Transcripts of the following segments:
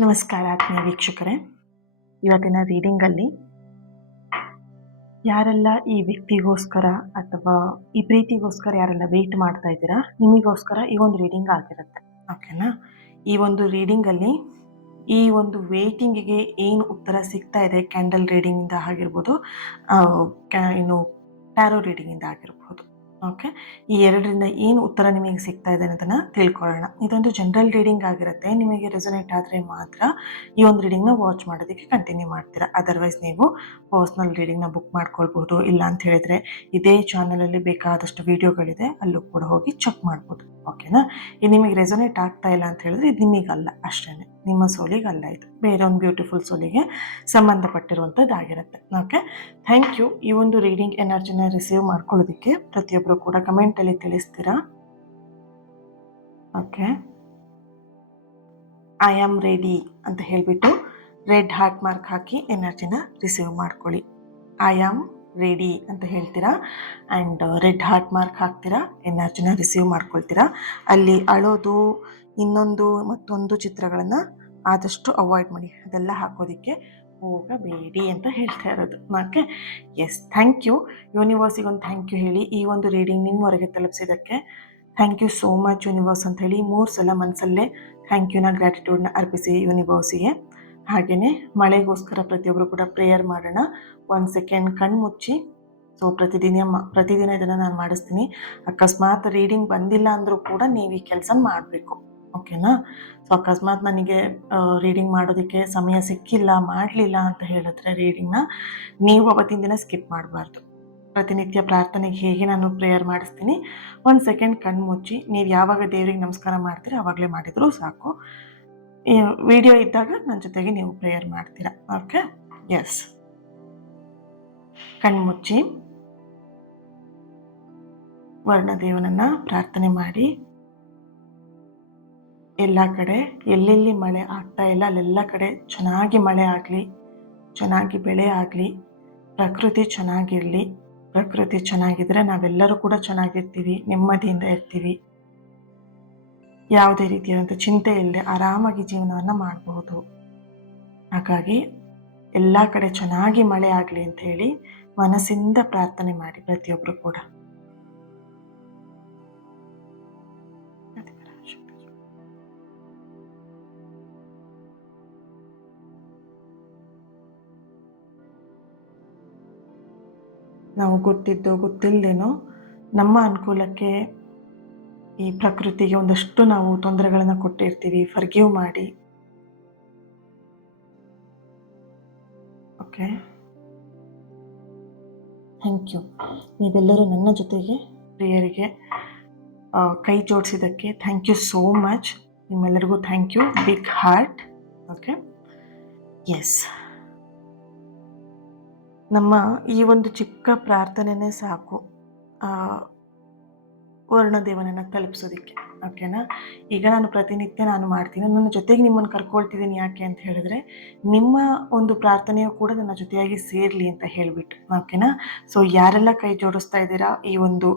ನಮಸ್ಕಾರ ಆತ್ಮೀಯ ವೀಕ್ಷಕರೇ. ಇವತ್ತಿನ ರೀಡಿಂಗಲ್ಲಿ ಯಾರೆಲ್ಲ ಈ ವ್ಯಕ್ತಿಗೋಸ್ಕರ ಅಥವಾ ಈ ಪ್ರೀತಿಗೋಸ್ಕರ ಯಾರೆಲ್ಲ ವೆಯ್ಟ್ ಮಾಡ್ತಾ ಇದ್ದೀರಾ, ನಿಮಗೋಸ್ಕರ ಈ ಒಂದು ರೀಡಿಂಗ್ ಆಗಿರುತ್ತೆ. ಓಕೆನಾ? ಈ ಒಂದು ರೀಡಿಂಗಲ್ಲಿ ಈ ಒಂದು ವೇಟಿಂಗಿಗೆ ಏನು ಉತ್ತರ ಸಿಗ್ತಾ ಇದೆ, ಕ್ಯಾಂಡಲ್ ರೀಡಿಂಗಿಂದ ಆಗಿರ್ಬೋದು, ಇನ್ನು ಟ್ಯಾರೋ ರೀಡಿಂಗಿಂದ ಆಗಿರ್ಬೋದು. ಓಕೆ, ಈ ಎರಡರಿಂದ ಏನು ಉತ್ತರ ನಿಮಗೆ ಸಿಗ್ತಾ ಇದೆ ಅನ್ನೋದನ್ನು ತಿಳ್ಕೊಳ್ಳೋಣ. ಇದೊಂದು ಜನರಲ್ ರೀಡಿಂಗ್ ಆಗಿರುತ್ತೆ. ನಿಮಗೆ ರೆಸೊನೇಟ್ ಆದರೆ ಮಾತ್ರ ಈ ಒಂದು ರೀಡಿಂಗ್ನ ವಾಚ್ ಮಾಡೋದಕ್ಕೆ ಕಂಟಿನ್ಯೂ ಮಾಡ್ತೀರಾ. ಅದರ್ವೈಸ್ ನೀವು ಪರ್ಸ್ನಲ್ ರೀಡಿಂಗ್ನ ಬುಕ್ ಮಾಡ್ಕೊಳ್ಬೋದು. ಇಲ್ಲ ಅಂತ ಹೇಳಿದ್ರೆ ಇದೇ ಚಾನಲಲ್ಲಿ ಬೇಕಾದಷ್ಟು ವಿಡಿಯೋಗಳಿದೆ, ಅಲ್ಲೂ ಕೂಡ ಹೋಗಿ ಚೆಕ್ ಮಾಡ್ಬೋದು. ಓಕೆನಾ? ಇದು ನಿಮಗೆ ರೆಸೊನೇಟ್ ಆಗ್ತಾ ಇಲ್ಲ ಅಂತ ಹೇಳಿದ್ರೆ ಇದು ನಿಮಗಲ್ಲ, ಅಷ್ಟೇ, ನಿಮ್ಮ ಸೋಲಿಗಲ್ಲ, ಇದು ಬೇರೆ ಒಂದು ಬ್ಯೂಟಿಫುಲ್ ಸೋಲಿಗೆ ಸಂಬಂಧಪಟ್ಟಿರುವಂಥದ್ದಾಗಿರುತ್ತೆ. Okay, thank you. ಈ ಒಂದು ರೀಡಿಂಗ್ ಎನರ್ಜಿನ ರಿಸೀವ್ ಮಾಡ್ಕೊಳ್ಳೋದಕ್ಕೆ ಪ್ರತಿಯೊಬ್ಬರು ಕೂಡ ಕಮೆಂಟಲ್ಲಿ ತಿಳಿಸ್ತೀರಾ. ಓಕೆ, ಐ ಆಮ್ ರೆಡಿ ಅಂತ ಹೇಳಿಬಿಟ್ಟು ರೆಡ್ ಹಾರ್ಟ್ ಮಾರ್ಕ್ ಹಾಕಿ ಎನರ್ಜಿನ ರಿಸೀವ್ ಮಾಡ್ಕೊಳ್ಳಿ. ಐ ಆಮ್ ರೆಡಿ ಅಂತ ಹೇಳ್ತೀರಾ ಆ್ಯಂಡ್ ರೆಡ್ ಹಾರ್ಟ್ ಮಾರ್ಕ್ ಹಾಕ್ತೀರಾ, ಎನರ್ಜಿನ ರಿಸೀವ್ ಮಾಡ್ಕೊಳ್ತೀರಾ. ಅಲ್ಲಿ ಅಳೋದು, ಇನ್ನೊಂದು ಮತ್ತೊಂದು ಚಿತ್ರಗಳನ್ನು ಆದಷ್ಟು ಅವಾಯ್ಡ್ ಮಾಡಿ, ಅದೆಲ್ಲ ಹಾಕೋದಕ್ಕೆ ಹೋಗಬೇಡಿ ಅಂತ ಹೇಳ್ತಾ ಇರೋದು. Okay, yes, thank you. ಯೂನಿವರ್ಸಿಗೆ ಒಂದು ಥ್ಯಾಂಕ್ ಯು ಹೇಳಿ. ಈ ಒಂದು ರೀಡಿಂಗ್ ನಿಮ್ಮವರೆಗೆ ತಲುಪಿಸಿದ್ದಕ್ಕೆ thank you so much universe ಅಂತ ಹೇಳಿ 3 ಸಲ ಮನಸ್ಸಲ್ಲೇ ಥ್ಯಾಂಕ್ ಯುನ, ಗ್ರ್ಯಾಟಿಟ್ಯೂಡ್ನ ಅರ್ಪಿಸಿ ಯೂನಿವರ್ಸಿಗೆ. ಹಾಗೆಯೇ ಮಳೆಗೋಸ್ಕರ ಪ್ರತಿಯೊಬ್ಬರು ಕೂಡ ಪ್ರೇಯರ್ ಮಾಡೋಣ. 1 ಸೆಕೆಂಡ್ ಕಣ್ಣು ಮುಚ್ಚಿ. ಸೊ ಪ್ರತಿದಿನ ಇದನ್ನು ನಾನು ಮಾಡಿಸ್ತೀನಿ. ಅಕಸ್ಮಾತ್ ರೀಡಿಂಗ್ ಬಂದಿಲ್ಲ ಅಂದರೂ ಕೂಡ ನೀವು ಈ ಕೆಲಸ ಮಾಡಬೇಕು. ಓಕೆನಾ? ಸೊ ಅಕಸ್ಮಾತ್ ನನಗೆ ರೀಡಿಂಗ್ ಮಾಡೋದಕ್ಕೆ ಸಮಯ ಸಿಕ್ಕಿಲ್ಲ, ಮಾಡಲಿಲ್ಲ ಅಂತ ಹೇಳಿದ್ರೆ ರೀಡಿಂಗ್ನ ನೀವು ಅವತ್ತಿನ ದಿನ ಸ್ಕಿಪ್ ಮಾಡಬಾರ್ದು. ಪ್ರತಿನಿತ್ಯ ಪ್ರಾರ್ಥನೆಗೆ ಹೇಗೆ ನಾನು ಪ್ರೇಯರ್ ಮಾಡಿಸ್ತೀನಿ, 1 ಸೆಕೆಂಡ್ ಕಣ್ಣು ಮುಚ್ಚಿ ನೀವು ಯಾವಾಗ ದೇವರಿಗೆ ನಮಸ್ಕಾರ ಮಾಡ್ತೀರಾ ಆವಾಗಲೇ ಮಾಡಿದರೂ ಸಾಕು. ವಿಡಿಯೋ ಇದ್ದಾಗ ನನ್ನ ಜೊತೆಗೆ ನೀವು ಪ್ರೇಯರ್ ಮಾಡ್ತೀರಾ. ಓಕೆ, ಎಸ್, ಕಣ್ಣು ಮುಚ್ಚಿ ವರ್ಣದೇವನನ್ನು ಪ್ರಾರ್ಥನೆ ಮಾಡಿ. ಎಲ್ಲ ಕಡೆ ಎಲ್ಲೆಲ್ಲಿ ಮಳೆ ಆಗ್ತಾ ಇಲ್ಲ ಅಲ್ಲೆಲ್ಲ ಕಡೆ ಚೆನ್ನಾಗಿ ಮಳೆ ಆಗಲಿ, ಚೆನ್ನಾಗಿ ಬೆಳೆ ಆಗಲಿ, ಪ್ರಕೃತಿ ಚೆನ್ನಾಗಿರಲಿ. ಪ್ರಕೃತಿ ಚೆನ್ನಾಗಿದ್ದರೆ ನಾವೆಲ್ಲರೂ ಕೂಡ ಚೆನ್ನಾಗಿರ್ತೀವಿ, ನೆಮ್ಮದಿಯಿಂದ ಇರ್ತೀವಿ, ಯಾವುದೇ ರೀತಿಯಾದಂಥ ಚಿಂತೆ ಇಲ್ಲದೆ ಆರಾಮಾಗಿ ಜೀವನವನ್ನು ಮಾಡಬಹುದು. ಹಾಗಾಗಿ ಎಲ್ಲ ಕಡೆ ಚೆನ್ನಾಗಿ ಮಳೆ ಆಗಲಿ ಅಂತ ಹೇಳಿ ಮನಸ್ಸಿಂದ ಪ್ರಾರ್ಥನೆ ಮಾಡಿ ಪ್ರತಿಯೊಬ್ಬರು ಕೂಡ. ನಾವು ಗೊತ್ತಿದ್ದೋ ಗೊತ್ತಿಲ್ಲದೇನೋ ನಮ್ಮ ಅನುಕೂಲಕ್ಕೆ ಈ ಪ್ರಕೃತಿಗೆ ಒಂದಷ್ಟು ನಾವು ತೊಂದರೆಗಳನ್ನು ಕೊಟ್ಟಿರ್ತೀವಿ. ಫರ್ಗಿವ್ ಮಾಡಿ. Okay, thank you. ನೀವೆಲ್ಲರೂ ನನ್ನ ಜೊತೆಗೆ ಪ್ರೇಯರಿಗೆ ಕೈ ಜೋಡಿಸಿದ್ದಕ್ಕೆ ಥ್ಯಾಂಕ್ ಯು ಸೋ ಮಚ್. ನಿಮ್ಮೆಲ್ಲರಿಗೂ thank you, big heart. Okay, yes, ನಮ್ಮ ಈ ಒಂದು ಚಿಕ್ಕ ಪ್ರಾರ್ಥನೆನೇ ಸಾಕು ವರ್ಣದೇವನನ್ನು ತಲುಪಿಸೋದಕ್ಕೆ. ಓಕೆನಾ? ಈಗ ನಾನು ಪ್ರತಿನಿತ್ಯ ಮಾಡ್ತೀನಿ, ನನ್ನ ಜೊತೆಗೆ ನಿಮ್ಮನ್ನು ಕರ್ಕೊಳ್ತಿದ್ದೀನಿ. ಯಾಕೆ ಅಂತ ಹೇಳಿದ್ರೆ ನಿಮ್ಮ ಒಂದು ಪ್ರಾರ್ಥನೆಯು ಕೂಡ ನನ್ನ ಜೊತೆಯಾಗಿ ಸೇರಲಿ ಅಂತ ಹೇಳಿಬಿಟ್ಟು. ಓಕೆನಾ? ಸೊ ಯಾರೆಲ್ಲ ಕೈ ಜೋಡಿಸ್ತಾ ಇದ್ದೀರಾ ಈ ಒಂದು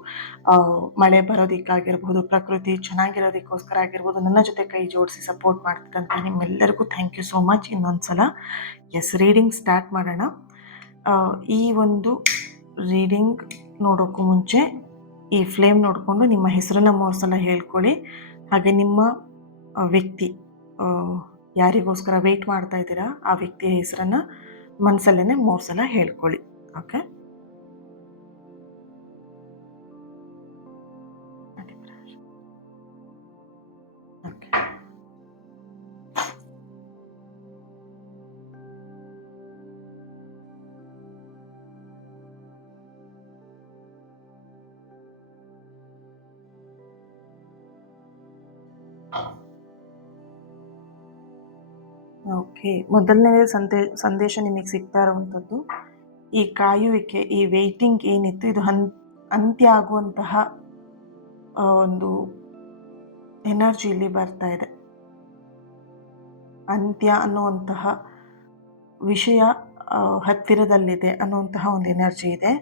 ಮಳೆ ಬರೋದಕ್ಕಾಗಿರ್ಬೋದು, ಪ್ರಕೃತಿ ಚೆನ್ನಾಗಿರೋದಕ್ಕೋಸ್ಕರ ಆಗಿರ್ಬೋದು, ನನ್ನ ಜೊತೆ ಕೈ ಜೋಡಿಸಿ ಸಪೋರ್ಟ್ ಮಾಡ್ತಿದ್ದಂಥ ನಿಮ್ಮೆಲ್ಲರಿಗೂ ಥ್ಯಾಂಕ್ ಯು ಸೋ ಮಚ್. ಇನ್ನೊಂದು ಸಲ ಎಸ್, ರೀಡಿಂಗ್ ಸ್ಟಾರ್ಟ್ ಮಾಡೋಣ. ಈ ಒಂದು ರೀಡಿಂಗ್ ನೋಡೋಕ್ಕೂ ಮುಂಚೆ ಈ ಫ್ಲೇಮ್ ನೋಡಿಕೊಂಡು ನಿಮ್ಮ ಹೆಸರನ್ನ 3 ಸಲ ಹೇಳ್ಕೊಳ್ಳಿ. ಹಾಗೆ ನಿಮ್ಮ ವ್ಯಕ್ತಿ ಯಾರಿಗೋಸ್ಕರ ವೆಯ್ಟ್ ಮಾಡ್ತಾ ಇದ್ದೀರಾ ಆ ವ್ಯಕ್ತಿಯ ಹೆಸರನ್ನು ಮನಸ್ಸಲ್ಲೇ 3 ಸಲ ಹೇಳ್ಕೊಳ್ಳಿ. Okay, okay, okay. ಮೊದಲನೇ ಸಂದೇಶ ನಿಮಗೆ ಸಿಗ್ತಾ ಇರುವಂಥದ್ದು, ಈ ಕಾಯುವಿಕೆ, ಈ ವೇಟಿಂಗ್ ಏನಿತ್ತು ಇದು ಅಂತ್ಯ ಆಗುವಂತಹ ಒಂದು ಎನರ್ಜಿ ಇಲ್ಲಿ ಬರ್ತಾ ಇದೆ. ಅಂತ್ಯ ಅನ್ನುವಂತಹ ವಿಷಯ ಹತ್ತಿರದಲ್ಲಿದೆ ಅನ್ನುವಂತಹ ಒಂದು ಎನರ್ಜಿ ಇದೆ.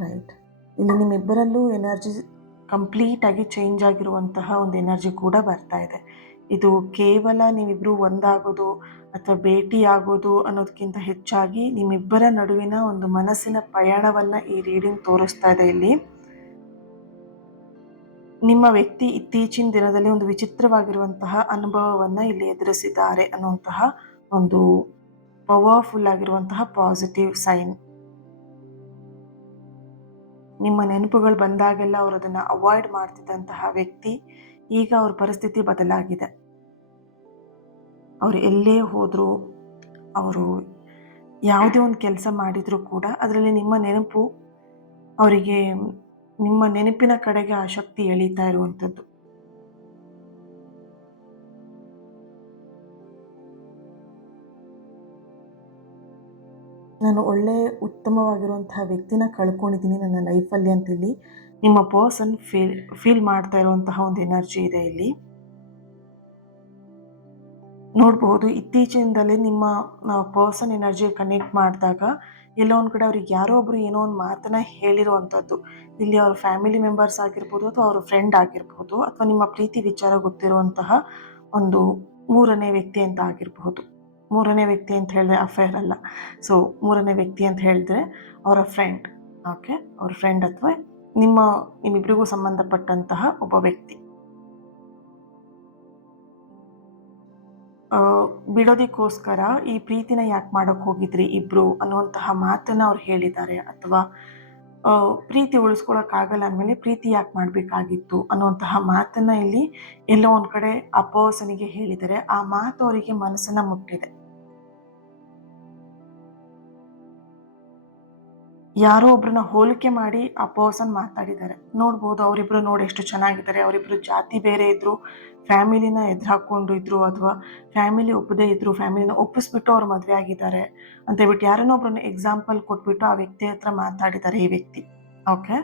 ರೈಟ್. ಇಲ್ಲಿ ನಿಮ್ಮಿಬ್ಬರಲ್ಲೂ ಎನರ್ಜಿ ಕಂಪ್ಲೀಟಾಗಿ ಚೇಂಜ್ ಆಗಿರುವಂತಹ ಒಂದು ಎನರ್ಜಿ ಕೂಡ ಬರ್ತಾ ಇದೆ. ಇದು ಕೇವಲ ನೀವಿಬ್ಬರು ಒಂದಾಗೋದು ಅಥವಾ ಭೇಟಿ ಆಗೋದು ಅನ್ನೋದಕ್ಕಿಂತ ಹೆಚ್ಚಾಗಿ ನಿಮ್ಮಿಬ್ಬರ ನಡುವಿನ ಒಂದು ಮನಸ್ಸಿನ ಪಯಣವನ್ನು ಈ ರೀಡಿಂಗ್ ತೋರಿಸ್ತಾ ಇದೆ. ಇಲ್ಲಿ ನಿಮ್ಮ ವ್ಯಕ್ತಿ ಇತ್ತೀಚಿನ ದಿನದಲ್ಲಿ ಒಂದು ವಿಚಿತ್ರವಾಗಿರುವಂತಹ ಅನುಭವವನ್ನು ಇಲ್ಲಿ ಎದುರಿಸಿದ್ದಾರೆ ಅನ್ನುವಂತಹ ಒಂದು ಪವರ್ಫುಲ್ ಆಗಿರುವಂತಹ ಪಾಸಿಟಿವ್ ಸೈನ್. ನಿಮ್ಮ ನೆನಪುಗಳು ಬಂದಾಗೆಲ್ಲ ಅವರು ಅದನ್ನು ಅವಾಯ್ಡ್ ಮಾಡ್ತಿದ್ದಂತಹ ವ್ಯಕ್ತಿ ಈಗ ಅವ್ರ ಪರಿಸ್ಥಿತಿ ಬದಲಾಗಿದೆ. ಅವರು ಎಲ್ಲೇ ಹೋದರೂ, ಅವರು ಯಾವುದೇ ಒಂದು ಕೆಲಸ ಮಾಡಿದರೂ ಕೂಡ ಅದರಲ್ಲಿ ನಿಮ್ಮ ನೆನಪು ಅವರಿಗೆ, ನಿಮ್ಮ ನೆನಪಿನ ಕಡೆಗೆ ಆ ಶಕ್ತಿ ಎಳೀತಾ ಇರುವಂಥದ್ದು. ನಾನು ಒಳ್ಳೆ ಉತ್ತಮವಾಗಿರುವಂತಹ ವ್ಯಕ್ತಿನ ಕಳ್ಕೊಂಡಿದ್ದೀನಿ ನನ್ನ ಲೈಫಲ್ಲಿ ಅಂತ ಇಲ್ಲಿ ನಿಮ್ಮ ಪರ್ಸನ್ ಫೀಲ್ ಮಾಡ್ತಾ ಇರುವಂತಹ ಒಂದು ಎನರ್ಜಿ ಇದೆ. ಇಲ್ಲಿ ನೋಡಬಹುದು, ಇತ್ತೀಚಿನದಲ್ಲಿ ನಿಮ್ಮ ಪರ್ಸನ್ ಎನರ್ಜಿ ಕನೆಕ್ಟ್ ಮಾಡಿದಾಗ ಎಲ್ಲೋ ಒಂದು ಕಡೆ ಅವ್ರಿಗೆ ಯಾರೋ ಒಬ್ರು ಏನೋ ಒಂದು ಮಾತನ್ನ ಹೇಳಿರುವಂಥದ್ದು. ಇಲ್ಲಿ ಅವ್ರ ಫ್ಯಾಮಿಲಿ ಮೆಂಬರ್ಸ್ ಆಗಿರ್ಬೋದು ಅಥವಾ ಅವ್ರ ಫ್ರೆಂಡ್ ಆಗಿರ್ಬೋದು ಅಥವಾ ನಿಮ್ಮ ಪ್ರೀತಿ ವಿಚಾರ ಗೊತ್ತಿರುವಂತಹ ಒಂದು ಮೂರನೇ ವ್ಯಕ್ತಿ ಅಂತ ಆಗಿರಬಹುದು. ಮೂರನೇ ವ್ಯಕ್ತಿ ಅಂತ ಹೇಳಿದ್ರೆ ಅಫೇರ್ ಅಲ್ಲ. ಸೊ ಮೂರನೇ ವ್ಯಕ್ತಿ ಅಂತ ಹೇಳಿದ್ರೆ ಅವರ ಫ್ರೆಂಡ್. ಓಕೆ, ಅವ್ರ ಫ್ರೆಂಡ್ ಅಥವಾ ನಿಮ್ಮಿಬ್ಬರಿಗೂ ಸಂಬಂಧಪಟ್ಟಂತಹ ಒಬ್ಬ ವ್ಯಕ್ತಿ. ಬಿಡೋದಕ್ಕೋಸ್ಕರ ಈ ಪ್ರೀತಿನ ಯಾಕೆ ಮಾಡೋಕ್ಕೆ ಹೋಗಿದ್ರಿ ಇಬ್ರು ಅನ್ನುವಂತಹ ಮಾತನ್ನ ಅವ್ರು ಹೇಳಿದ್ದಾರೆ, ಅಥವಾ ಪ್ರೀತಿ ಉಳಿಸ್ಕೊಳಕ್ಕಾಗಲ್ಲ ಅಂದಮೇಲೆ ಪ್ರೀತಿ ಯಾಕೆ ಮಾಡಬೇಕಾಗಿತ್ತು ಅನ್ನುವಂತಹ ಮಾತನ್ನ ಇಲ್ಲಿ ಎಲ್ಲೋ ಒಂದು ಕಡೆ ಆ ಪರ್ಸನಿಗೆ ಹೇಳಿದ್ದಾರೆ. ಆ ಮಾತು ಅವರಿಗೆ ಮನಸ್ಸನ್ನ ಮುಟ್ಟಿದೆ. ಯಾರೋ ಒಬ್ರನ್ನ ಹೋಲಿಕೆ ಮಾಡಿ ಆ ಪರ್ಸನ್ ಮಾತಾಡಿದ್ದಾರೆ. ನೋಡ್ಬೋದು, ಅವರಿಬ್ರು ನೋಡಿ ಎಷ್ಟು ಚೆನ್ನಾಗಿದ್ದಾರೆ, ಅವರಿಬ್ರು ಜಾತಿ ಬೇರೆ ಇದ್ರು, ಫ್ಯಾಮಿಲಿನ ಎದುರು ಹಾಕ್ಕೊಂಡು ಇದ್ರು, ಅಥವಾ ಫ್ಯಾಮಿಲಿ ಒಪ್ಪದೇ ಇದ್ರು, ಫ್ಯಾಮಿಲಿನ ಒಪ್ಪಿಸ್ಬಿಟ್ಟು ಅವ್ರು ಮದುವೆ ಆಗಿದ್ದಾರೆ ಅಂತ ಹೇಳ್ಬಿಟ್ಟು ಯಾರನ್ನೋ ಒಬ್ರನ್ನ ಎಕ್ಸಾಂಪಲ್ ಕೊಟ್ಬಿಟ್ಟು ಆ ವ್ಯಕ್ತಿ ಹತ್ರ ಮಾತಾಡಿದ್ದಾರೆ ಈ ವ್ಯಕ್ತಿ. ಓಕೆ,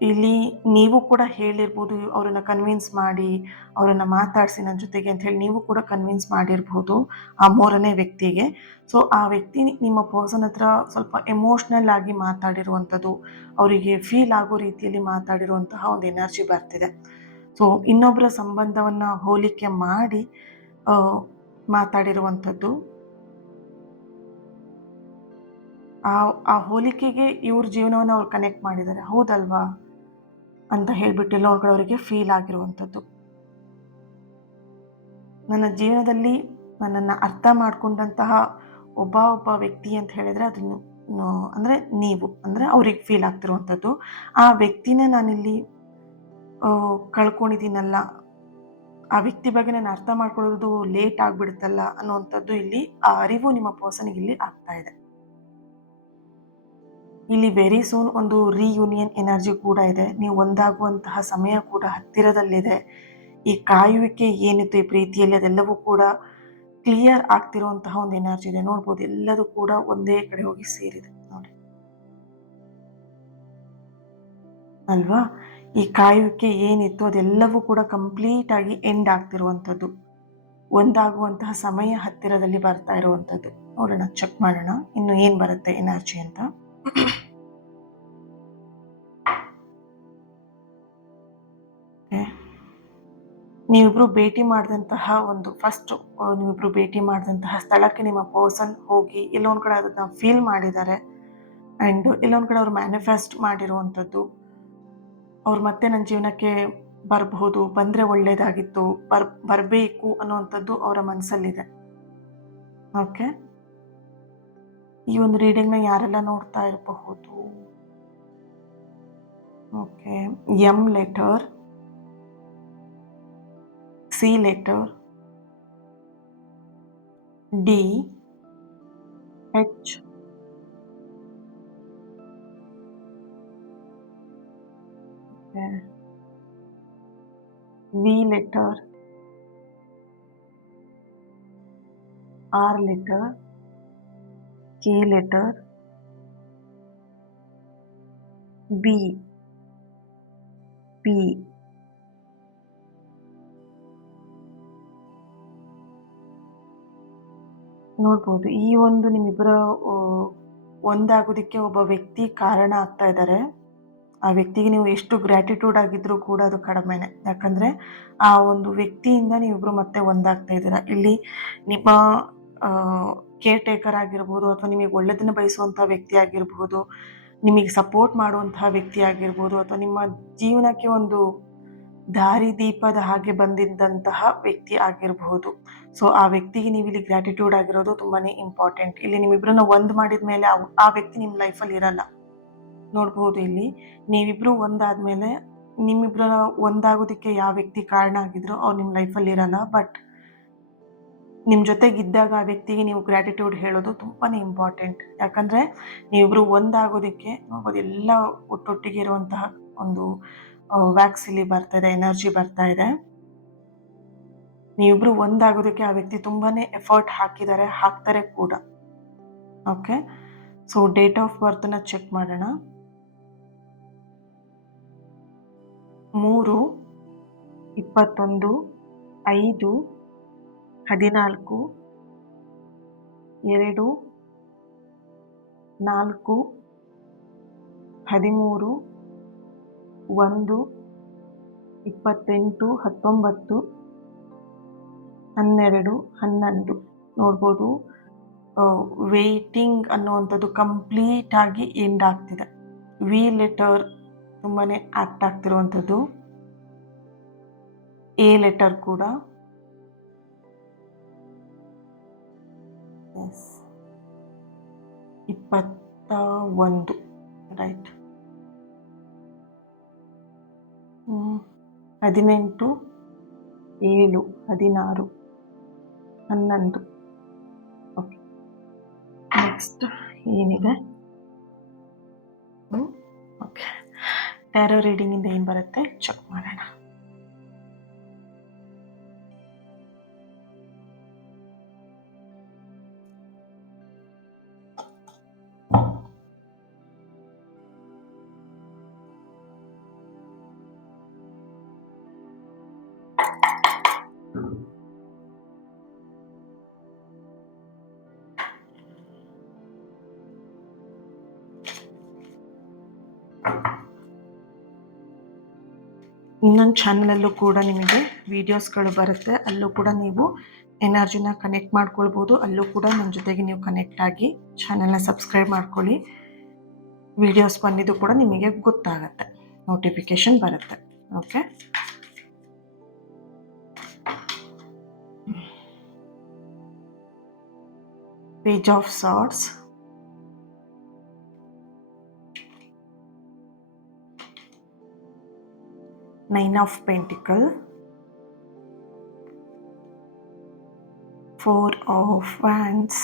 ಇಲ್ಲಿ ನೀವು ಕೂಡ ಹೇಳಿರ್ಬೋದು, ಅವರನ್ನು ಕನ್ವಿನ್ಸ್ ಮಾಡಿ ಅವರನ್ನು ಮಾತಾಡಿಸಿ ನನ್ನ ಜೊತೆಗೆ ಅಂತ ಹೇಳಿ ನೀವು ಕೂಡ ಕನ್ವಿನ್ಸ್ ಮಾಡಿರ್ಬೋದು ಆ ಮೂರನೇ ವ್ಯಕ್ತಿಗೆ. ಸೊ ಆ ವ್ಯಕ್ತಿ ನಿಮ್ಮ ಪರ್ಸನ್ ಹತ್ರ ಸ್ವಲ್ಪ ಎಮೋಷ್ನಲ್ ಆಗಿ ಮಾತಾಡಿರುವಂಥದ್ದು, ಅವರಿಗೆ ಫೀಲ್ ಆಗೋ ರೀತಿಯಲ್ಲಿ ಮಾತಾಡಿರುವಂತಹ ಒಂದು ಎನರ್ಜಿ ಬರ್ತಿದೆ. ಸೊ ಇನ್ನೊಬ್ಬರ ಸಂಬಂಧವನ್ನು ಹೋಲಿಕೆ ಮಾಡಿ ಮಾತಾಡಿರುವಂಥದ್ದು. ಆ ಹೋಲಿಕೆಗೆ ಇವ್ರ ಜೀವನವನ್ನು ಅವ್ರು ಕನೆಕ್ಟ್ ಮಾಡಿದ್ದಾರೆ, ಹೌದಲ್ವಾ ಅಂತ ಹೇಳ್ಬಿಟ್ಟು ಎಲ್ಲ ಹೊರಗಡೆ ಅವರಿಗೆ ಫೀಲ್ ಆಗಿರುವಂಥದ್ದು. ನನ್ನ ಜೀವನದಲ್ಲಿ ನನ್ನನ್ನು ಅರ್ಥ ಮಾಡ್ಕೊಂಡಂತಹ ಒಬ್ಬ ವ್ಯಕ್ತಿ ಅಂತ ಹೇಳಿದ್ರೆ ಅದನ್ನು ಅಂದರೆ ನೀವು, ಅಂದರೆ ಅವ್ರಿಗೆ ಫೀಲ್ ಆಗ್ತಿರುವಂಥದ್ದು. ಆ ವ್ಯಕ್ತಿನ ನಾನಿಲ್ಲಿ ಕಳ್ಕೊಂಡಿದ್ದೀನಲ್ಲ, ಆ ವ್ಯಕ್ತಿ ಬಗ್ಗೆ ನಾನು ಅರ್ಥ ಮಾಡ್ಕೊಳ್ಳೋದು ಲೇಟ್ ಆಗಿಬಿಡುತ್ತಲ್ಲ ಅನ್ನುವಂಥದ್ದು ಇಲ್ಲಿ ಆ ಅರಿವು ನಿಮ್ಮ ಪರ್ಸನ್ಗೆ ಇಲ್ಲಿ ಆಗ್ತಾ ಇದೆ. ಇಲ್ಲಿ ವೆರಿ ಸೂನ್ ಒಂದು ರಿಯೂನಿಯನ್ ಎನರ್ಜಿ ಕೂಡ ಇದೆ. ನೀವು ಒಂದಾಗುವಂತಹ ಸಮಯ ಕೂಡ ಹತ್ತಿರದಲ್ಲಿದೆ. ಈ ಕಾಯುವಿಕೆ ಏನಿತ್ತು ಈ ಪ್ರೀತಿಯಲ್ಲಿ ಅದೆಲ್ಲವೂ ಕೂಡ ಕ್ಲಿಯರ್ ಆಗ್ತಿರುವಂತಹ ಒಂದು ಎನರ್ಜಿ ಇದೆ. ನೋಡ್ಬೋದು, ಎಲ್ಲದೂ ಕೂಡ ಒಂದೇ ಕಡೆ ಹೋಗಿ ಸೇರಿದೆ ನೋಡಿ ಅಲ್ವಾ. ಈ ಕಾಯುವಿಕೆ ಏನಿತ್ತು ಅದೆಲ್ಲವೂ ಕೂಡ ಕಂಪ್ಲೀಟ್ ಆಗಿ ಎಂಡ್ ಆಗ್ತಿರುವಂಥದ್ದು, ಒಂದಾಗುವಂತಹ ಸಮಯ ಹತ್ತಿರದಲ್ಲಿ ಬರ್ತಾ ಇರುವಂಥದ್ದು. ನೋಡೋಣ, ಚೆಕ್ ಮಾಡೋಣ ಇನ್ನು ಏನು ಬರುತ್ತೆ ಎನರ್ಜಿ ಅಂತ. ನೀವಿಬ್ರು ಭೇಟಿ ಮಾಡಿದಂತಹ ಒಂದು ನೀವಿಬ್ರು ಭೇಟಿ ಮಾಡಿದಂತಹ ಸ್ಥಳಕ್ಕೆ ನಿಮ್ಮ ಪರ್ಸನ್ ಹೋಗಿ ಎಲ್ಲೊಂದು ಕಡೆ ಅದನ್ನ ಫೀಲ್ ಮಾಡಿದ್ದಾರೆ. ಆ್ಯಂಡ್ ಎಲ್ಲೊಂದು ಕಡೆ ಅವ್ರು ಮ್ಯಾನಿಫೆಸ್ಟ್ ಮಾಡಿರುವಂಥದ್ದು, ಅವ್ರು ಮತ್ತೆ ನನ್ನ ಜೀವನಕ್ಕೆ ಬರಬಹುದು, ಬಂದರೆ ಒಳ್ಳೆಯದಾಗಿತ್ತು, ಬರಬೇಕು ಅನ್ನುವಂಥದ್ದು ಅವರ ಮನಸ್ಸಲ್ಲಿದೆ. ಓಕೆ, ಈ ಒಂದು ರೀಡಿಂಗ್ನ ಯಾರೆಲ್ಲ ನೋಡ್ತಾ ಇರಬಹುದು? Okay, M letter, C letter, D, H, okay. V letter, R letter, K letter, B, P, ನೋಡ್ಬೋದು. ಈ ಒಂದು ನಿಮ್ಮಿಬ್ಬರ ಒಂದಾಗೋದಕ್ಕೆ ಒಬ್ಬ ವ್ಯಕ್ತಿ ಕಾರಣ ಆಗ್ತಾ ಇದ್ದಾರೆ. ಆ ವ್ಯಕ್ತಿಗೆ ನೀವು ಎಷ್ಟು ಗ್ರ್ಯಾಟಿಟ್ಯೂಡ್ ಆಗಿದ್ರೂ ಕೂಡ ಅದು ಕಡಿಮೆನೆ. ಯಾಕಂದರೆ ಆ ಒಂದು ವ್ಯಕ್ತಿಯಿಂದ ನೀವಿಬ್ಬರು ಮತ್ತೆ ಒಂದಾಗ್ತಾ ಇದ್ದೀರಾ. ಇಲ್ಲಿ ನಿಮ್ಮ ಕೇರ್ ಟೇಕರ್ ಆಗಿರ್ಬೋದು, ಅಥವಾ ನಿಮಗೆ ಒಳ್ಳೆಯದನ್ನು ಬಯಸುವಂಥ ವ್ಯಕ್ತಿ ಆಗಿರ್ಬೋದು, ನಿಮಗೆ ಸಪೋರ್ಟ್ ಮಾಡುವಂತಹ ವ್ಯಕ್ತಿ ಆಗಿರ್ಬೋದು, ಅಥವಾ ನಿಮ್ಮ ಜೀವನಕ್ಕೆ ಒಂದು ದಾರಿದೀಪದ ಹಾಗೆ ಬಂದಿದ್ದಂತಹ ವ್ಯಕ್ತಿ ಆಗಿರಬಹುದು. ಸೊ ಆ ವ್ಯಕ್ತಿಗೆ ನೀವು ಇಲ್ಲಿ ಗ್ರ್ಯಾಟಿಟ್ಯೂಡ್ ಆಗಿರೋದು ತುಂಬಾ ಇಂಪಾರ್ಟೆಂಟ್. ಇಲ್ಲಿ ನಿಮ್ಮಿಬ್ಬರನ್ನ ಒಂದು ಮಾಡಿದ ಮೇಲೆ ಆ ವ್ಯಕ್ತಿ ನಿಮ್ಮ ಲೈಫಲ್ಲಿ ಇರಲ್ಲ. ನೋಡ್ಬೋದು ಇಲ್ಲಿ ನೀವಿಬ್ಬರು ಒಂದಾದ್ಮೇಲೆ ನಿಮ್ಮಿಬ್ಬರ ಒಂದಾಗೋದಕ್ಕೆ ಯಾವ ವ್ಯಕ್ತಿ ಕಾರಣ ಆಗಿದ್ರು ಅವ್ರು ನಿಮ್ಮ ಲೈಫಲ್ಲಿ ಇರಲ್ಲ. ಬಟ್ ನಿಮ್ಮ ಜೊತೆಗಿದ್ದಾಗ ಆ ವ್ಯಕ್ತಿಗೆ ನೀವು ಗ್ರ್ಯಾಟಿಟ್ಯೂಡ್ ಹೇಳೋದು ತುಂಬಾ ಇಂಪಾರ್ಟೆಂಟ್. ಯಾಕಂದರೆ ನೀವಿಬ್ಬರು ಒಂದಾಗೋದಕ್ಕೆ ನೋಡ್ಬೋದು, ಎಲ್ಲ ಒಟ್ಟೊಟ್ಟಿಗೆ ಇರುವಂತಹ ಒಂದು ವ್ಯಾಕ್ಸ್ ಇಲ್ಲಿ ಬರ್ತಾ ಇದೆ, ಎನರ್ಜಿ ಬರ್ತಾ ಇದೆ. ನೀವಿಬ್ರು ಒಂದಾಗೋದಕ್ಕೆ ಆ ವ್ಯಕ್ತಿ ತುಂಬಾನೇ ಎಫರ್ಟ್ ಹಾಕ್ತಾರೆ ಕೂಡ. ಓಕೆ, ಸೊ ಡೇಟ್ ಆಫ್ ಬರ್ತ್ನ ಚೆಕ್ ಮಾಡೋಣ. 3, 22, 5, 14, 13, 14, 19, ನೋಡ್ಬೋದು. ವೇಟಿಂಗ್ ಅನ್ನುವಂಥದ್ದು ಕಂಪ್ಲೀಟ್ ಆಗಿ ಎಂಡ್ ಆಗ್ತಿದೆ. ವಿ ಲೆಟರ್ ತುಂಬಾನೇ ಆಕ್ಟ್ ಆಗ್ತಿರುವಂಥದ್ದು. ಎ ಲೆಟರ್ ಕೂಡ 21 ರೈಟ್. 18, 7, 16, 11. ಓಕೆ, ನೆಕ್ಸ್ಟ್ ಏನಿದೆ? ಓಕೆ, ಟ್ಯಾರೋ ರೀಡಿಂಗಿಂದ ಏನು ಬರುತ್ತೆ ಚೆಕ್ ಮಾಡೋಣ. ಇನ್ನೊಂದು ಚಾನಲಲ್ಲೂ ಕೂಡ ನಿಮಗೆ ವಿಡಿಯೋಸ್ಗಳು ಬರುತ್ತೆ. ಅಲ್ಲೂ ಕೂಡ ನೀವು ಎನರ್ಜಿನ ಕನೆಕ್ಟ್ ಮಾಡ್ಕೊಳ್ಬೋದು. ಅಲ್ಲೂ ಕೂಡ ನನ್ನ ಜೊತೆಗೆ ನೀವು ಕನೆಕ್ಟ್ ಆಗಿ ಚಾನಲ್ನ ಸಬ್ಸ್ಕ್ರೈಬ್ ಮಾಡ್ಕೊಳ್ಳಿ. ವಿಡಿಯೋಸ್ ಬಂದಿದ್ದು ಕೂಡ ನಿಮಗೆ ಗೊತ್ತಾಗತ್ತೆ, ನೋಟಿಫಿಕೇಶನ್ ಬರುತ್ತೆ. Okay, page of swords, Nine of Pentacles, 4 of Wands,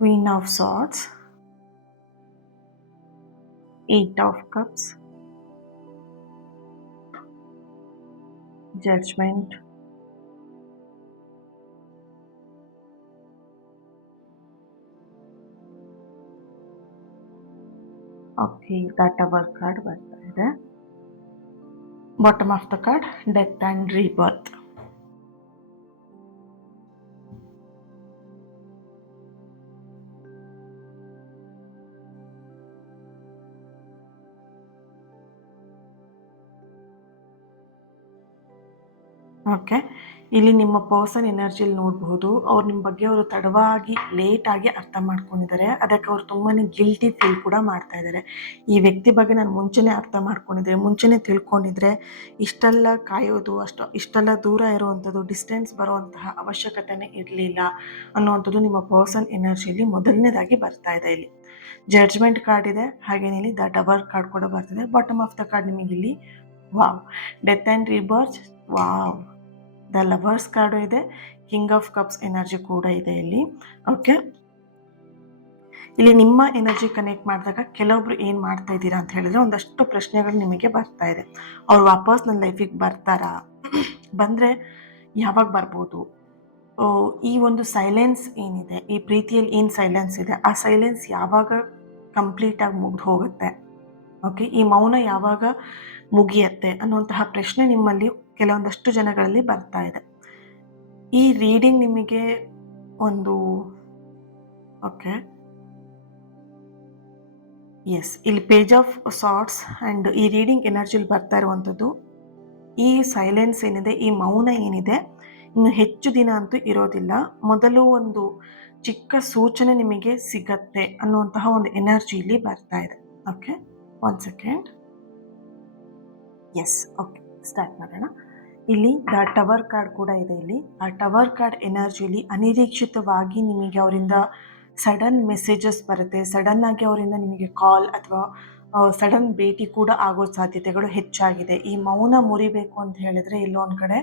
Queen of Swords, 8 of Cups, Judgment, okay, tower card ಬರ್ತಾ ಇದೆ. Bottom of the card death and rebirth. Okay, ಇಲ್ಲಿ ನಿಮ್ಮ ಪರ್ಸನ್ ಎನರ್ಜಿಯಲ್ಲಿ ನೋಡಬಹುದು, ಅವ್ರು ನಿಮ್ಮ ಬಗ್ಗೆ ಅವರು ತಡವಾಗಿ ಲೇಟಾಗಿ ಅರ್ಥ ಮಾಡ್ಕೊಂಡಿದ್ದಾರೆ. ಅದಕ್ಕೆ ಅವ್ರು ತುಂಬಾ ಗಿಲ್ಟಿ ಫೀಲ್ ಕೂಡ ಮಾಡ್ತಾ ಇದ್ದಾರೆ. ಈ ವ್ಯಕ್ತಿ ಬಗ್ಗೆ ನಾನು ಮುಂಚೆನೇ ಅರ್ಥ ಮಾಡ್ಕೊಂಡಿದ್ದೆ, ಮುಂಚೆನೇ ತಿಳ್ಕೊಂಡಿದ್ರೆ ಇಷ್ಟೆಲ್ಲ ಕಾಯೋದು, ಇಷ್ಟೆಲ್ಲ ದೂರ ಇರುವಂಥದ್ದು, ಡಿಸ್ಟೆನ್ಸ್ ಬರುವಂತಹ ಅವಶ್ಯಕತೆನೇ ಇರಲಿಲ್ಲ ಅನ್ನುವಂಥದ್ದು ನಿಮ್ಮ ಪರ್ಸನ್ ಎನರ್ಜಿಯಲ್ಲಿ ಮೊದಲನೇದಾಗಿ ಬರ್ತಾ ಇದೆ. ಇಲ್ಲಿ ಜಡ್ಜ್ಮೆಂಟ್ ಕಾರ್ಡ್ ಇದೆ, ಹಾಗೇನೇ ಇಲ್ಲಿ ದ ಟವರ್ ಕಾರ್ಡ್ ಕೂಡ ಬರ್ತಿದೆ. ಬಾಟಮ್ ಆಫ್ ದ ಕಾರ್ಡ್ ನಿಮಗೆ ಇಲ್ಲಿ wow, death and rebirth, wow, the lovers card ಇದೆ, ಕಿಂಗ್ ಆಫ್ ಕಪ್ಸ್ ಎನರ್ಜಿ ಕೂಡ ಇದೆ ಇಲ್ಲಿ. ಓಕೆ, ಇಲ್ಲಿ ನಿಮ್ಮ ಎನರ್ಜಿ ಕನೆಕ್ಟ್ ಮಾಡಿದಾಗ ಕೆಲವೊಬ್ರು ಏನು ಮಾಡ್ತಾ ಇದ್ದೀರಾ ಅಂತ ಹೇಳಿದ್ರೆ ಒಂದಷ್ಟು ಪ್ರಶ್ನೆಗಳು ನಿಮಗೆ ಬರ್ತಾ ಇದೆ. ಅವ್ರು ವಾಪಸ್ ನನ್ನ ಲೈಫಿಗೆ ಬರ್ತಾರಾ, ಬಂದರೆ ಯಾವಾಗ ಬರ್ಬೋದು, ಈ ಒಂದು ಸೈಲೆನ್ಸ್ ಏನಿದೆ, ಈ ಪ್ರೀತಿಯಲ್ಲಿ ಏನು ಸೈಲೆನ್ಸ್ ಇದೆ, ಆ ಸೈಲೆನ್ಸ್ ಯಾವಾಗ ಕಂಪ್ಲೀಟಾಗಿ ಮುಗ್ದು ಹೋಗುತ್ತೆ. ಓಕೆ, ಈ ಮೌನ ಯಾವಾಗ ಮುಗಿಯತ್ತೆ ಅನ್ನುವಂತಹ ಪ್ರಶ್ನೆ ನಿಮ್ಮಲ್ಲಿ ಕೆಲವೊಂದಷ್ಟು ಜನಗಳಲ್ಲಿ ಬರ್ತಾ ಇದೆ. ಈ ರೀಡಿಂಗ್ ನಿಮಗೆ ಒಂದು ಓಕೆ, ಎಸ್, ಇಲ್ಲಿ ಪೇಜ್ ಆಫ್ ಸಾರ್ಟ್ಸ್ ಆ್ಯಂಡ್ ಈ ರೀಡಿಂಗ್ ಎನರ್ಜಿಲಿ ಬರ್ತಾ ಇರುವಂಥದ್ದು, ಈ ಸೈಲೆನ್ಸ್ ಏನಿದೆ, ಈ ಮೌನ ಏನಿದೆ, ಇನ್ನು ಹೆಚ್ಚು ದಿನ ಅಂತೂ ಇರೋದಿಲ್ಲ. ಮೊದಲು ಒಂದು ಚಿಕ್ಕ ಸೂಚನೆ ನಿಮಗೆ ಸಿಗತ್ತೆ ಅನ್ನುವಂತಹ ಒಂದು ಎನರ್ಜಿ ಇಲ್ಲಿ ಬರ್ತಾ ಇದೆ. Okay, 1 second. Yes, okay, start ಮಾಡೋಣ. ಇಲ್ಲಿ ಟವರ್ ಕಾರ್ಡ್ ಕೂಡ ಇದೆ. ಇಲ್ಲಿ ಆ ಟವರ್ ಕಾರ್ಡ್ ಎನರ್ಜಿಲಿ ಅನಿರೀಕ್ಷಿತವಾಗಿ ನಿಮಗೆ ಅವರಿಂದ ಸಡನ್ ಮೆಸೇಜಸ್ ಬರುತ್ತೆ. ಸಡನ್ ಆಗಿ ಅವರಿಂದ ನಿಮಗೆ ಕಾಲ್ ಅಥವಾ ಸಡನ್ ಭೇಟಿ ಕೂಡ ಆಗೋ ಸಾಧ್ಯತೆಗಳು ಹೆಚ್ಚಾಗಿದೆ. ಈ ಮೌನ ಮುರಿಬೇಕು ಅಂತ ಹೇಳಿದ್ರೆ ಇಲ್ಲೊಂದು ಕಡೆ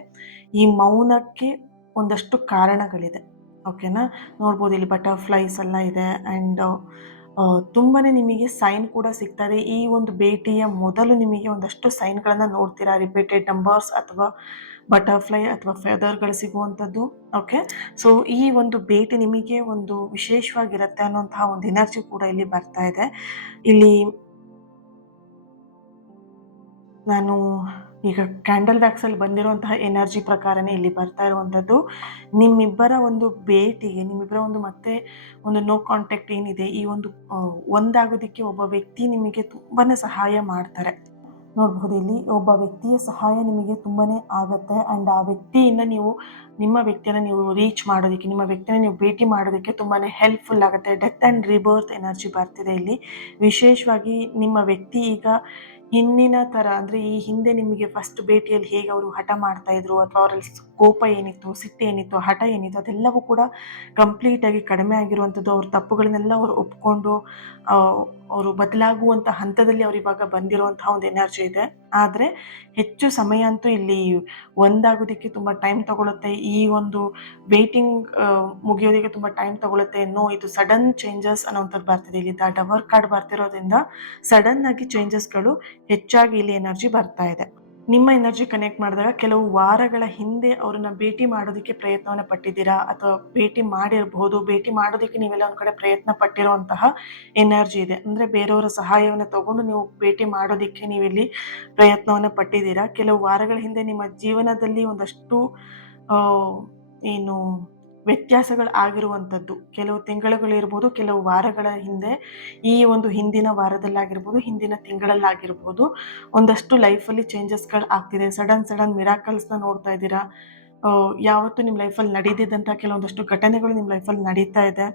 ಈ ಮೌನಕ್ಕೆ ಒಂದಷ್ಟು ಕಾರಣಗಳಿದೆ. ಓಕೆನಾ, ನೋಡ್ಬೋದು ಇಲ್ಲಿ ಬಟರ್ಫ್ಲೈಸ್ ಎಲ್ಲ ಇದೆ ಆ್ಯಂಡ್ ತುಂಬಾ ನಿಮಗೆ ಸೈನ್ ಕೂಡ ಸಿಗ್ತದೆ. ಈ ಒಂದು ಭೇಟಿಯ ಮೊದಲು ನಿಮಗೆ ಒಂದಷ್ಟು ಸೈನ್ಗಳನ್ನು ನೋಡ್ತೀರಾ, ರಿಪೀಟೆಡ್ ನಂಬರ್ಸ್ ಅಥವಾ ಬಟರ್ಫ್ಲೈ ಅಥವಾ ಫೆದರ್ಗಳು ಸಿಗುವಂಥದ್ದು. ಓಕೆ, ಸೊ ಈ ಒಂದು ಭೇಟಿ ನಿಮಗೆ ಒಂದು ವಿಶೇಷವಾಗಿರುತ್ತೆ ಅನ್ನುವಂತಹ ಒಂದು ಎನರ್ಜಿ ಕೂಡ ಇಲ್ಲಿ ಬರ್ತಾ ಇದೆ. ಇಲ್ಲಿ ನಾನು ಈಗ ಕ್ಯಾಂಡಲ್ ವ್ಯಾಕ್ಸಲ್ಲಿ ಬಂದಿರುವಂತಹ ಎನರ್ಜಿ ಪ್ರಕಾರನೇ ಇಲ್ಲಿ ಬರ್ತಾ ಇರುವಂಥದ್ದು. ನಿಮ್ಮಿಬ್ಬರ ಒಂದು ಭೇಟಿಗೆ, ನಿಮ್ಮಿಬ್ಬರ ಒಂದು ಮತ್ತೆ ಒಂದು ನೋ ಕಾಂಟ್ಯಾಕ್ಟ್ ಏನಿದೆ, ಈ ಒಂದು ಒಂದಾಗೋದಕ್ಕೆ ಒಬ್ಬ ವ್ಯಕ್ತಿ ನಿಮಗೆ ತುಂಬಾ ಸಹಾಯ ಮಾಡ್ತಾರೆ. ನೋಡ್ಬೋದು ಇಲ್ಲಿ ಒಬ್ಬ ವ್ಯಕ್ತಿಯ ಸಹಾಯ ನಿಮಗೆ ತುಂಬಾ ಆಗುತ್ತೆ ಆ್ಯಂಡ್ ಆ ವ್ಯಕ್ತಿಯಿಂದ ನೀವು ನಿಮ್ಮ ವ್ಯಕ್ತಿಯನ್ನು ನೀವು ರೀಚ್ ಮಾಡೋದಕ್ಕೆ, ನಿಮ್ಮ ವ್ಯಕ್ತಿಯನ್ನು ನೀವು ಭೇಟಿ ಮಾಡೋದಕ್ಕೆ ತುಂಬಾ ಹೆಲ್ಪ್ಫುಲ್ ಆಗುತ್ತೆ. ಡೆತ್ ಆ್ಯಂಡ್ ರಿಬರ್ತ್ ಎನರ್ಜಿ ಬರ್ತಿದೆ ಇಲ್ಲಿ. ವಿಶೇಷವಾಗಿ ನಿಮ್ಮ ವ್ಯಕ್ತಿ ಈಗ ಹಿಂದಿನ ಥರ ಅಂದರೆ ಈ ಹಿಂದೆ ನಿಮಗೆ ಫಸ್ಟ್ ಭೇಟಿಯಲ್ಲಿ ಹೇಗೆ ಅವರು ಹಠ ಮಾಡ್ತಾಯಿದ್ರು ಅಥವಾ ಅವರಲ್ಲಿ ಕೋಪ ಏನಿತ್ತು, ಸಿಟ್ಟು ಏನಿತ್ತು, ಹಠ ಏನಿತ್ತು, ಅದೆಲ್ಲವೂ ಕೂಡ ಕಂಪ್ಲೀಟಾಗಿ ಕಡಿಮೆ ಆಗಿರುವಂಥದ್ದು. ಅವ್ರ ತಪ್ಪುಗಳನ್ನೆಲ್ಲ ಅವರು ಒಪ್ಕೊಂಡು ಅವರು ಬದಲಾಗುವಂಥ ಹಂತದಲ್ಲಿ ಅವ್ರು ಇವಾಗ ಬಂದಿರುವಂತಹ ಒಂದು ಎನರ್ಜಿ ಇದೆ. ಆದರೆ ಹೆಚ್ಚು ಸಮಯ ಅಂತೂ ಇಲ್ಲಿ ಒಂದಾಗೋದಕ್ಕೆ ತುಂಬ ಟೈಮ್ ತಗೊಳುತ್ತೆ. ಈ ಒಂದು ವೇಟಿಂಗ್ ಮುಗಿಯೋದಕ್ಕೆ ತುಂಬ ಟೈಮ್ ತಗೊಳುತ್ತೆ. ಇದು ಸಡನ್ ಚೇಂಜಸ್ ಅನ್ನೋಂಥದ್ದು ಬರ್ತಿದೆ. ಇಲ್ಲಿ ಟವರ್ ಕಾರ್ಡ್ ಬರ್ತಿರೋದ್ರಿಂದ ಸಡನ್ ಆಗಿ ಚೇಂಜಸ್ಗಳು ಹೆಚ್ಚಾಗಿ ಇಲ್ಲಿ ಎನರ್ಜಿ ಬರ್ತಾ ಇದೆ. ನಿಮ್ಮ ಎನರ್ಜಿ ಕನೆಕ್ಟ್ ಮಾಡಿದಾಗ ಕೆಲವು ವಾರಗಳ ಹಿಂದೆ ಅವ್ರನ್ನ ಭೇಟಿ ಮಾಡೋದಕ್ಕೆ ಪ್ರಯತ್ನವನ್ನು ಪಟ್ಟಿದ್ದೀರಾ ಅಥವಾ ಭೇಟಿ ಮಾಡಿರಬಹುದು. ಭೇಟಿ ಮಾಡೋದಕ್ಕೆ ನೀವೆಲ್ಲ ಒಂದು ಕಡೆ ಪ್ರಯತ್ನ ಪಟ್ಟಿರುವಂತಹ ಎನರ್ಜಿ ಇದೆ. ಅಂದರೆ ಬೇರೆಯವರ ಸಹಾಯವನ್ನು ತಗೊಂಡು ನೀವು ಭೇಟಿ ಮಾಡೋದಕ್ಕೆ ನೀವಿಲ್ಲಿ ಪ್ರಯತ್ನವನ್ನು ಪಟ್ಟಿದ್ದೀರಾ. ಕೆಲವು ವಾರಗಳ ಹಿಂದೆ ನಿಮ್ಮ ಜೀವನದಲ್ಲಿ ಒಂದಷ್ಟು ಏನು ವ್ಯತ್ಯಾಸಗಳು ಆಗಿರುವಂಥದ್ದು, ಕೆಲವು ತಿಂಗಳುಗಳಿರ್ಬೋದು, ಕೆಲವು ವಾರಗಳ ಹಿಂದೆ, ಈ ಒಂದು ಹಿಂದಿನ ವಾರದಲ್ಲಾಗಿರ್ಬೋದು, ಹಿಂದಿನ ತಿಂಗಳಲ್ಲಾಗಿರ್ಬೋದು, ಒಂದಷ್ಟು ಲೈಫಲ್ಲಿ ಚೇಂಜಸ್ಗಳು ಆಗ್ತಿದೆ. ಸಡನ್ ಮಿರಾಕಲ್ಸ್ನ ನೋಡ್ತಾ ಇದ್ದೀರಾ. ಯಾವತ್ತೂ ನಿಮ್ಮ ಲೈಫಲ್ಲಿ ನಡೀದಿದ್ದಂಥ ಕೆಲವೊಂದಷ್ಟು ಘಟನೆಗಳು ನಿಮ್ಮ ಲೈಫಲ್ಲಿ ನಡೀತಾ ಇದೆ.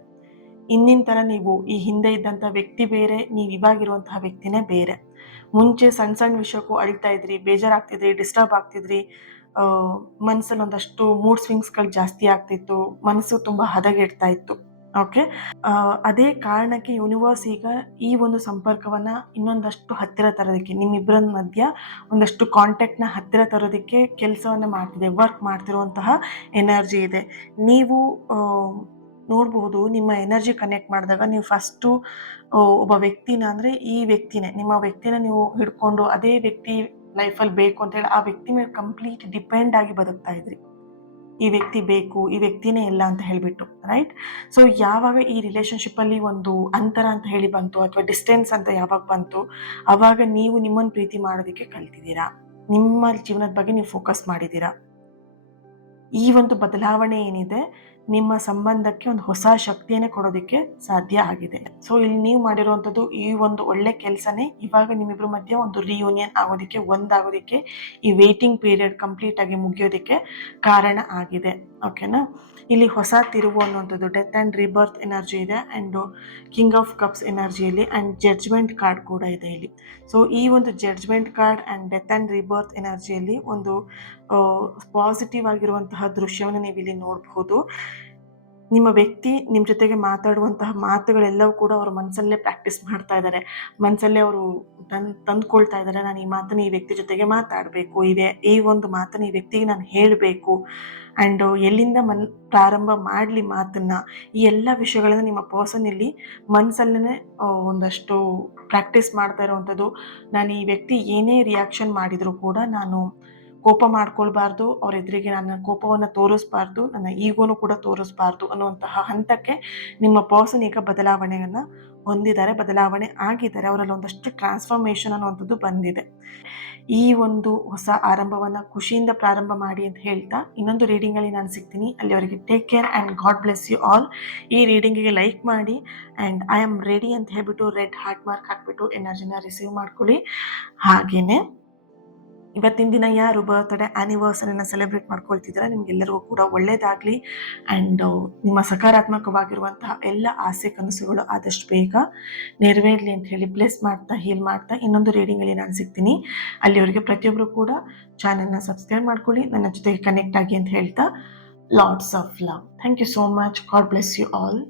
ಇನ್ನಿನ ಥರ ನೀವು ಈ ಹಿಂದೆ ಇದ್ದಂಥ ವ್ಯಕ್ತಿ ಬೇರೆ, ನೀವು ಇವಾಗಿರುವಂತಹ ವ್ಯಕ್ತಿನೇ ಬೇರೆ. ಮುಂಚೆ ಸಣ್ಣ ವಿಷಯಕ್ಕೂ ಅಳ್ತಾ ಇದ್ರಿ, ಬೇಜಾರಾಗ್ತಿದ್ರಿ, ಡಿಸ್ಟರ್ಬ್ ಆಗ್ತಿದ್ರಿ, ಮನಸ್ಸಲ್ಲಿ ಒಂದಷ್ಟು ಮೂಡ್ ಸ್ವಿಂಗ್ಸ್ಗಳು ಜಾಸ್ತಿ ಆಗ್ತಿತ್ತು, ಮನಸ್ಸು ತುಂಬ ಹದಗೆಡ್ತಾ ಇತ್ತು. ಓಕೆ, ಅದೇ ಕಾರಣಕ್ಕೆ ಯೂನಿವರ್ಸ್ ಈಗ ಈ ಒಂದು ಸಂಪರ್ಕವನ್ನು ಇನ್ನೊಂದಷ್ಟು ಹತ್ತಿರ ತರೋದಕ್ಕೆ, ನಿಮ್ಮಿಬ್ಬರ ಮಧ್ಯ ಒಂದಷ್ಟು ಕಾಂಟ್ಯಾಕ್ಟ್ನ ಹತ್ತಿರ ತರೋದಕ್ಕೆ ಕೆಲಸವನ್ನು ಮಾಡ್ತಿದೆ, ವರ್ಕ್ ಮಾಡ್ತಿರುವಂತಹ ಎನರ್ಜಿ ಇದೆ. ನೀವು ನೋಡಬಹುದು, ನಿಮ್ಮ ಎನರ್ಜಿ ಕನೆಕ್ಟ್ ಮಾಡಿದಾಗ ನೀವು ಫಸ್ಟು ಒಬ್ಬ ವ್ಯಕ್ತಿನ, ಅಂದರೆ ಈ ವ್ಯಕ್ತಿನೇ ನಿಮ್ಮ ವ್ಯಕ್ತಿನ ನೀವು ಹಿಡ್ಕೊಂಡು ಅದೇ ವ್ಯಕ್ತಿ ಲೈಫಲ್ಲಿ ಬೇಕು ಅಂತೇಳಿ ಆ ವ್ಯಕ್ತಿ ಮೇಲೆ ಕಂಪ್ಲೀಟ್ ಡಿಪೆಂಡ್ ಆಗಿ ಬದುಕ್ತಾ ಇದ್ರಿ. ಈ ವ್ಯಕ್ತಿ ಬೇಕು, ಈ ವ್ಯಕ್ತಿನೇ ಇಲ್ಲ ಅಂತ ಹೇಳಿಬಿಟ್ಟು, ರೈಟ್? ಸೊ ಯಾವಾಗ ಈ ರಿಲೇಷನ್ಶಿಪ್ಪಲ್ಲಿ ಒಂದು ಅಂತರ ಅಂತ ಹೇಳಿ ಬಂತು ಅಥವಾ ಡಿಸ್ಟೆನ್ಸ್ ಅಂತ ಯಾವಾಗ ಬಂತು, ಆವಾಗ ನೀವು ನಿಮ್ಮನ್ನು ಪ್ರೀತಿ ಮಾಡೋದಕ್ಕೆ ಕಲ್ತಿದ್ದೀರಾ, ನಿಮ್ಮ ಜೀವನದ ಬಗ್ಗೆ ನೀವು ಫೋಕಸ್ ಮಾಡಿದ್ದೀರಾ. ಈ ಒಂದು ಬದಲಾವಣೆ ಏನಿದೆ ನಿಮ್ಮ ಸಂಬಂಧಕ್ಕೆ ಒಂದು ಹೊಸ ಶಕ್ತಿಯನ್ನೇ ಕೊಡೋದಕ್ಕೆ ಸಾಧ್ಯ ಆಗಿದೆ. ಸೊ ಇಲ್ಲಿ ನೀವು ಮಾಡಿರುವಂಥದ್ದು ಈ ಒಂದು ಒಳ್ಳೆ ಕೆಲಸನೇ ಇವಾಗ ನಿಮ್ಮಿಬ್ಬರ ಮಧ್ಯೆ ಒಂದು ರಿಯೂನಿಯನ್ ಆಗೋದಕ್ಕೆ, ಒಂದಾಗೋದಕ್ಕೆ, ಈ ವೇಟಿಂಗ್ ಪೀರಿಯಡ್ ಕಂಪ್ಲೀಟ್ ಆಗಿ ಮುಗಿಯೋದಕ್ಕೆ ಕಾರಣ ಆಗಿದೆ. ಓಕೆನಾ, ಇಲ್ಲಿ ಹೊಸ ತಿರುವು ಅನ್ನುವಂಥದ್ದು, ಡೆತ್ ಆ್ಯಂಡ್ ರಿಬರ್ತ್ ಎನರ್ಜಿ ಇದೆ ಆ್ಯಂಡ್ ಕಿಂಗ್ ಆಫ್ ಕಪ್ಸ್ ಎನರ್ಜಿಯಲ್ಲಿ ಆ್ಯಂಡ್ ಜಡ್ಜ್ಮೆಂಟ್ ಕಾರ್ಡ್ ಕೂಡ ಇದೆ ಇಲ್ಲಿ. ಸೊ ಈ ಒಂದು judgement card and death and rebirth ಎನರ್ಜಿಯಲ್ಲಿ ಒಂದು ಪಾಸಿಟಿವ್ ಆಗಿರುವಂತಹ ದೃಶ್ಯವನ್ನು ನೀವು ಇಲ್ಲಿ ನೋಡಬಹುದು. ನಿಮ್ಮ ವ್ಯಕ್ತಿ ನಿಮ್ಮ ಜೊತೆಗೆ ಮಾತಾಡುವಂತಹ ಮಾತುಗಳೆಲ್ಲವೂ ಕೂಡ ಅವರು ಮನಸ್ಸಲ್ಲೇ ಪ್ರಾಕ್ಟೀಸ್ ಮಾಡ್ತಾ ಇದ್ದಾರೆ, ಮನಸ್ಸಲ್ಲೇ ಅವರು ತಂದ್ಕೊಳ್ತಾ ಇದ್ದಾರೆ. ನಾನು ಈ ಮಾತನ್ನು ಈ ವ್ಯಕ್ತಿ ಜೊತೆಗೆ ಮಾತಾಡಬೇಕು, ಈ ಒಂದು ಮಾತನ್ನು ಈ ವ್ಯಕ್ತಿಗೆ ನಾನು ಹೇಳಬೇಕು ಆ್ಯಂಡ್ ಎಲ್ಲಿಂದ ಪ್ರಾರಂಭ ಮಾಡಲಿ ಮಾತನ್ನು, ಈ ಎಲ್ಲ ವಿಷಯಗಳನ್ನು ನಿಮ್ಮ ಪರ್ಸನ್ ಇಲ್ಲಿ ಮನಸ್ಸಲ್ಲೇ ಒಂದಷ್ಟು ಪ್ರಾಕ್ಟೀಸ್ ಮಾಡ್ತಾ ಇರುವಂಥದ್ದು. ನಾನು ಈ ವ್ಯಕ್ತಿ ಏನೇ ರಿಯಾಕ್ಷನ್ ಮಾಡಿದರೂ ಕೂಡ ನಾನು ಕೋಪ ಮಾಡ್ಕೊಳ್ಬಾರ್ದು, ಅವ್ರ ಎದುರಿಗೆ ನನ್ನ ಕೋಪವನ್ನು ತೋರಿಸ್ಬಾರ್ದು, ನನ್ನ ಈಗೋನು ಕೂಡ ತೋರಿಸ್ಬಾರ್ದು ಅನ್ನುವಂತಹ ಹಂತಕ್ಕೆ ನಿಮ್ಮ ಪರ್ಸನ್ ಈಗ ಬದಲಾವಣೆಯನ್ನು ಹೊಂದಿದ್ದಾರೆ, ಬದಲಾವಣೆ ಆಗಿದ್ದಾರೆ, ಅವರಲ್ಲಿ ಒಂದಷ್ಟು ಟ್ರಾನ್ಸ್ಫಾರ್ಮೇಷನ್ ಅನ್ನುವಂಥದ್ದು ಬಂದಿದೆ. ಈ ಒಂದು ಹೊಸ ಆರಂಭವನ್ನು ಖುಷಿಯಿಂದ ಪ್ರಾರಂಭ ಮಾಡಿ ಅಂತ ಹೇಳ್ತಾ ಇನ್ನೊಂದು ರೀಡಿಂಗಲ್ಲಿ ನಾನು ಸಿಗ್ತೀನಿ. ಅಲ್ಲಿವರೆಗೆ take care and God bless you all. ಈ ರೀಡಿಂಗಿಗೆ ಲೈಕ್ ಮಾಡಿ ಆ್ಯಂಡ್ ಐ ಆಮ್ ರೆಡಿ ಅಂತ ಹೇಳ್ಬಿಟ್ಟು ರೆಡ್ ಹಾರ್ಟ್ ಮಾರ್ಕ್ ಹಾಕ್ಬಿಟ್ಟು ಎನರ್ಜಿನ ರಿಸೀವ್ ಮಾಡ್ಕೊಳ್ಳಿ. ಹಾಗೆಯೇ ಇವತ್ತಿನ ದಿನ ಯಾರು ಬರ್ತ್ಡೇ ಆ್ಯನಿವರ್ಸರಿನ ಸೆಲೆಬ್ರೇಟ್ ಮಾಡ್ಕೊಳ್ತಿದ್ದೀರಾ ನಿಮಗೆಲ್ಲರಿಗೂ ಕೂಡ ಒಳ್ಳೆಯದಾಗಲಿ ಆ್ಯಂಡ್ ನಿಮ್ಮ ಸಕಾರಾತ್ಮಕವಾಗಿರುವಂತಹ ಎಲ್ಲ ಆಸೆ ಕನಸುಗಳು ಆದಷ್ಟು ಬೇಗ ನೆರವೇರಲಿ ಅಂತ ಹೇಳಿ ಬ್ಲೆಸ್ ಮಾಡ್ತಾ ಹೀಲ್ ಮಾಡ್ತಾ ಇನ್ನೊಂದು ರೀಡಿಂಗಲ್ಲಿ ನಾನು ಸಿಗ್ತೀನಿ. ಅಲ್ಲಿವರೆಗೆ ಪ್ರತಿಯೊಬ್ಬರು ಕೂಡ ಚಾನಲ್ನ ಸಬ್ಸ್ಕ್ರೈಬ್ ಮಾಡ್ಕೊಳ್ಳಿ, ನನ್ನ ಜೊತೆಗೆ ಕನೆಕ್ಟ್ ಆಗಿ ಅಂತ ಹೇಳ್ತಾ lots of love. Thank you so much. God bless you all.